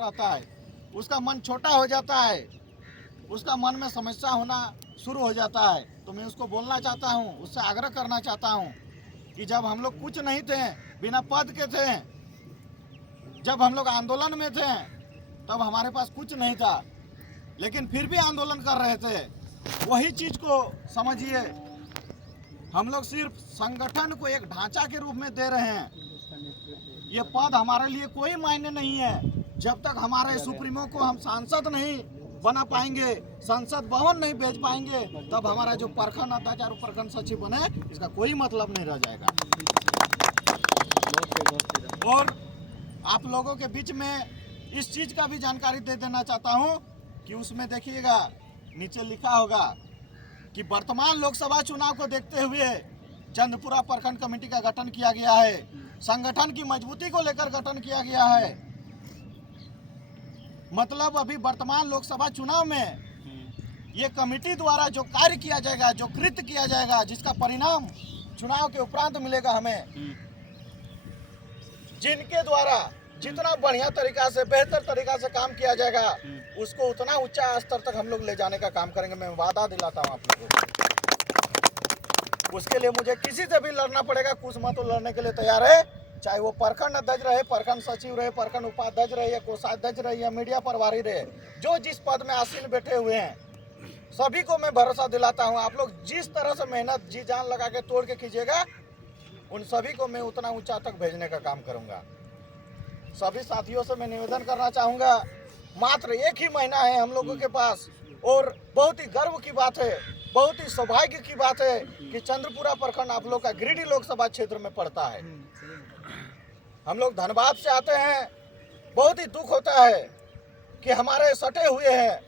रहता है, उसका मन छोटा हो जाता है, उसका मन में समस्या होना शुरू हो जाता है। तो मैं उसको बोलना चाहता हूँ, उससे आग्रह करना चाहता हूँ कि जब हम लोग कुछ नहीं थे, बिना पद के थे, जब हम लोग आंदोलन में थे, तब हमारे पास कुछ नहीं था, लेकिन फिर भी आंदोलन कर रहे थे। वही चीज को समझिए, हम लोग सिर्फ संगठन को एक ढांचा के रूप में दे रहे हैं। ये पद हमारे लिए कोई मायने नहीं है। जब तक हमारे सुप्रीमो को हम सांसद नहीं बना पाएंगे, संसद भवन नहीं भेज पाएंगे, तब हमारा जो प्रखंड अध्यक्ष और प्रखंड सचिव बने, इसका कोई मतलब नहीं रह जाएगा। और आप लोगों के बीच में इस चीज का भी जानकारी दे देना चाहता हूं कि उसमें देखिएगा, नीचे लिखा होगा कि वर्तमान लोकसभा चुनाव को देखते हुए चंद्रपुरा प्रखंड कमेटी का गठन किया गया है। संगठन की मजबूती को लेकर गठन किया गया है। मतलब अभी वर्तमान लोकसभा चुनाव में ये कमेटी द्वारा जो कार्य किया जाएगा, जो कृत्य किया जाएगा, जिसका परिणाम चुनाव के उपरांत मिलेगा हमें, जिनके द्वारा जितना बढ़िया तरीका से, बेहतर तरीका से काम किया जाएगा, उसको उतना ऊंचा स्तर तक हम लोग ले जाने का काम करेंगे। मैं वादा दिलाता हूँ आप लोगों को। उसके लिए मुझे किसी से भी लड़ना पड़ेगा, कुछ मत तो लड़ने के लिए तैयार है, चाहे वो प्रखंड अध्यक्ष रहे, प्रखंड सचिव रहे, प्रखंड उपाध्यक्ष रहे, या कोषाध्यक्ष रहे, या मीडिया प्रभारी रहे, जो जिस पद में आसीन बैठे हुए हैं, सभी को मैं भरोसा दिलाता हूं, आप लोग जिस तरह से मेहनत जी जान लगा के तोड़ के कीजिएगा, उन सभी को मैं उतना ऊंचा तक भेजने का काम करूंगा। सभी साथियों से मैं निवेदन करना चाहूंगा, मात्र एक ही महीना है हम लोगों के पास, और बहुत ही गर्व की बात है, बहुत ही सौभाग्य की बात है कि चंद्रपुरा प्रखंड आप लोग का गिरिडीह लोकसभा क्षेत्र में पड़ता है। हम लोग धनबाद से आते हैं, बहुत ही दुख होता है कि हमारे सटे हुए हैं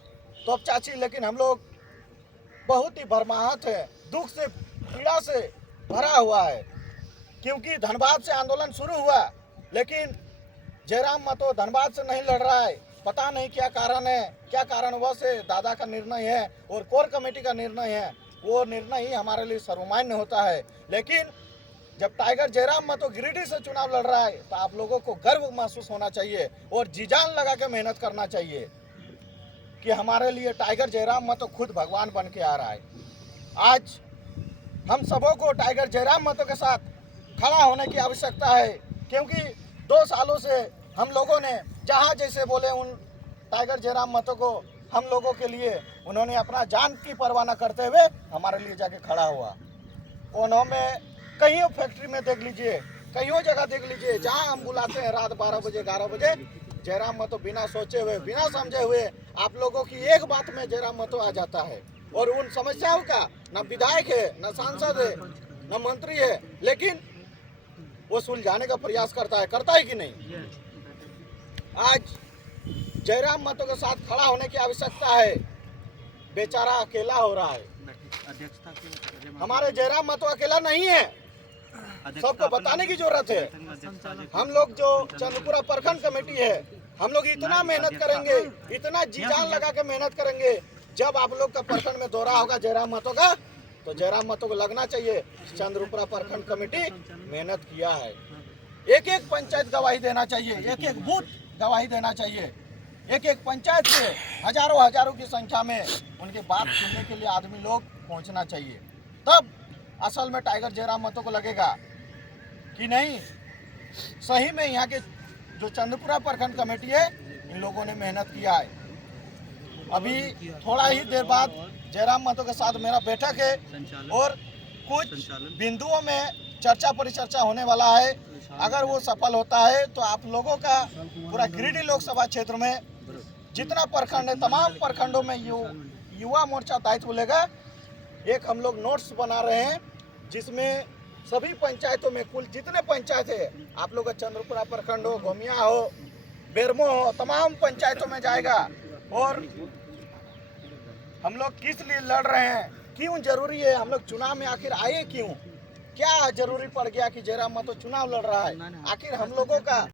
तो अब चाची, लेकिन हम लोग बहुत ही भरमाहत है, दुख से, पीड़ा से भरा हुआ है, क्योंकि धनबाद से आंदोलन शुरू हुआ, लेकिन जयराम महतो धनबाद से नहीं लड़ रहा है। पता नहीं क्या कारण है, क्या कारणवश है, दादा का निर्णय है और कोर कमेटी का निर्णय है, वो निर्णय ही हमारे लिए सर्वमान्य होता है। लेकिन जब टाइगर जयराम महतो गिरिडीह से चुनाव लड़ रहा है, तो आप लोगों को गर्व महसूस होना चाहिए और जी जान लगा के मेहनत करना चाहिए कि हमारे लिए टाइगर जयराम महतो खुद भगवान बन के आ रहा है। आज हम सबों को टाइगर जयराम महतो के साथ खड़ा होने की आवश्यकता है, क्योंकि 2 सालों से हम लोगों ने जहाँ जैसे बोले, उन टाइगर जयराम महतो को हम लोगों के लिए उन्होंने अपना जान की परवाह न करते हुए हमारे लिए जाके खड़ा हुआ। उन्होंने कहीं फैक्ट्री में देख लीजिए, कहीं जगह देख लीजिए, जहाँ हम बुलाते हैं रात 12 बजे 11 बजे, जयराम महतो बिना सोचे हुए, बिना समझे हुए आप लोगों की एक बात में जयराम महतो आ जाता है, और उन समस्याओं का न विधायक है, न सांसद है, न मंत्री है, लेकिन वो सुलझाने का प्रयास करता है कि नहीं। आज जयराम महतो के साथ खड़ा होने की आवश्यकता है। बेचारा अकेला हो रहा है, हमारे जयराम महतो अकेला नहीं है, सबको बताने की जरूरत है। हम लोग जो चंद्रपुरा प्रखंड कमेटी है, हम लोग इतना मेहनत करेंगे, इतना जी जान लगा के मेहनत करेंगे, जब आप लोग का प्रखंड में दौरा होगा जयराम महतो का, तो जयराम महतो को लगना चाहिए चंद्रपुरा प्रखंड कमेटी मेहनत किया है। एक एक पंचायत गवाही देना चाहिए, एक एक बूथ गवाही देना चाहिए, एक एक पंचायत से हजारों की संख्या में उनकी बात सुनने के लिए आदमी लोग पहुंचना चाहिए। तब असल में टाइगर जयराम महतो को लगेगा कि नहीं, सही में यहाँ के जो चंद्रपुरा प्रखंड कमेटी है, इन लोगों ने मेहनत किया है। अभी थोड़ा ही देर बाद जयराम महतो के साथ मेरा बैठक है और कुछ बिंदुओं में चर्चा परिचर्चा होने वाला है। अगर वो सफल होता है तो आप लोगों का पूरा गिरिडीह लोकसभा क्षेत्र में जितना प्रखंड है, तमाम प्रखंडों में युवा मोर्चा दायित्व लेगा। एक हम लोग नोट्स बना रहे हैं, जिसमें सभी पंचायतों में, कुल जितने पंचायत है, आप लोग का चंद्रपुरा प्रखंड हो, गोमिया हो, बेरमो हो, तमाम पंचायतों में जाएगा, और हम लोग किस लिए लड़ रहे हैं, क्यों जरूरी है, हम लोग चुनाव में आखिर आए क्यों, क्या जरूरी पड़ गया कि जयराम महतो चुनाव लड़ रहा है, आखिर हम लोगों का